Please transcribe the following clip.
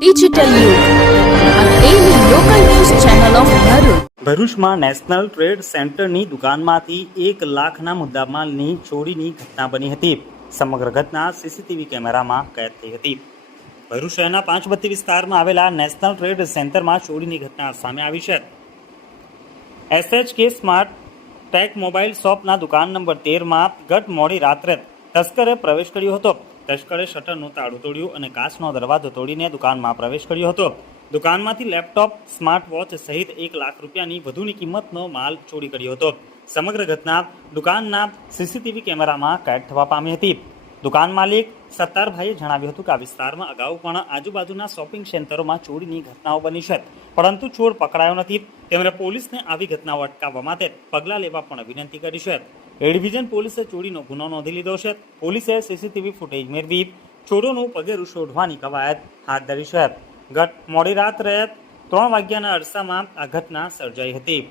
Digital યુગ આ daily local news channel of Bharuch. ભરૂચમાં નેશનલ ટ્રેડ સેન્ટરની દુકાનમાંથી 1 લાખના મુદ્દામાલની ચોરીની ઘટના બની હતી. સમગ્ર ઘટના સીસીટીવી કેમેરામાં કેદ થઈ હતી. ભરૂચ શહેરના 5 વિસ્તારમાં આવેલા નેશનલ ટ્રેડ સેન્ટરમાં ચોરીની ઘટના સામે આવી છે. SHK સ્માર્ટ ટેક મોબાઈલ શોપના દુકાન નંબર 13માં ગત મોડી રાત્રે તસ્કરે પ્રવેશ કર્યો હતો. તસ્કરે શટરનું તાળું તોડ્યું અને કાચનો દરવાજો તોડીને દુકાનમાં પ્રવેશ કર્યો હતો. દુકાનમાંથી લેપટોપ, સ્માર્ટ વોચ સહિત 1 લાખ રૂપિયાની વધુની કિંમતનો માલ ચોરી કર્યો હતો. સમગ્ર ઘટના દુકાનના સીસીટીવી કેમેરામાં કેદ થવા પામી હતી. દુકાન માલિક સત્તારભાઈએ જણાવ્યું હતું કે આ વિસ્તારમાં અગાઉ પણ આજુબાજુના શોપિંગ સેન્ટરોમાં ચોરીની ઘટનાઓ બની છે, પરંતુ ચોર પકડાયો નથી. તેમણે પોલીસને આવી ઘટનાઓ અટકાવવા માટે પગલાં લેવા પણ વિનંતી કરી છે. એ ડિવિઝન પોલીસે ચોરીનો ગુનો નોંધી લીધો છે. પોલીસે સીસીટીવી ફૂટેજ મેળવી ચોરોનું પગેરું શોધવાની કવાયત હાથ ધરી છે. ગત મોડી રાત્રે 3 વાગ્યાના અરસામાં આ ઘટના સર્જાઈ હતી.